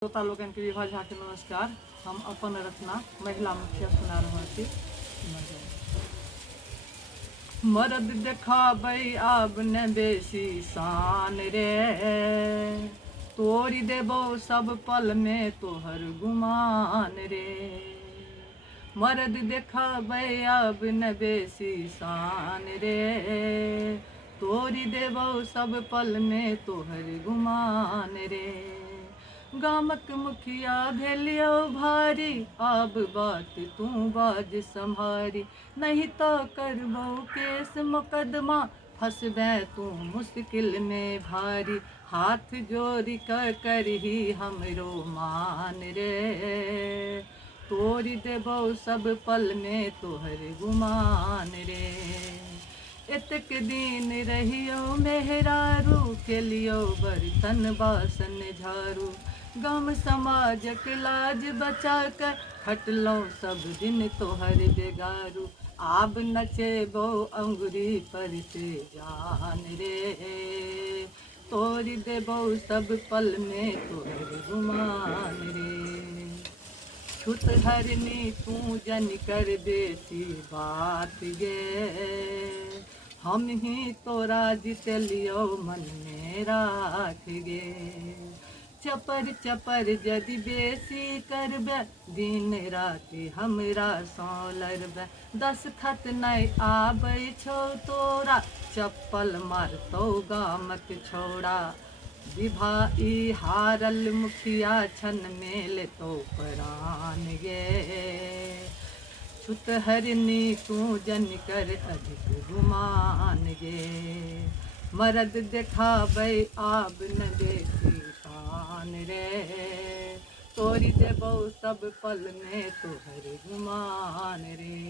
श्रोता लोगन के विभा झा के नमस्कार। हम अपन रचना महिला मुखिया सुना रहा थी। मर्द देखाबै आब न बेसी शान रे, तोड़ी देबो सब पल में तोहर गुमान रे। मर्द देखाबै आब न बेसी शान रे, तोड़ी देबो सब पल में तोहर गुमान रे। गामक मुखिया भेलियो भारी, आब बात तू बाज संभारी। नहीं तो करबो केस मुकदमा, फंसबे तू मुश्किल में भारी। हाथ जोड़ कर करही हमरो मान रे, तोड़ी देबो सब पल में तोहर गुमान रे। एतक दिन रहियो मेहरारू, केलियो बर्तन बासन झाड़ू। गाम समाजक लाज बचा कर खटलो सब दिन तोहर बेगारू। आब नचेबो अंगुरी पर से जान रे, तोड़ देबो सब पल में तोहर गुमान रे। छुत हरनी तू जन कर बेसी बात गे, हम ही तोरा जितलियो मन में राख गे। चपर चपर यदि बेसी करबे, दिन राति हमरा सौ लड़बे। दस्तखत नहीं आबै छौ तोरा, चप्पल मारतौ गामक छौड़ा। विभा ई हारल मुखिया छन में लेतो प्राण गे। छुत हरनी तू जन कर अधिक गुमान गे। मर्द देखाबै आब न बेसी शान रे, तोड़ी देबो सब पल में तोहर गुमान रे।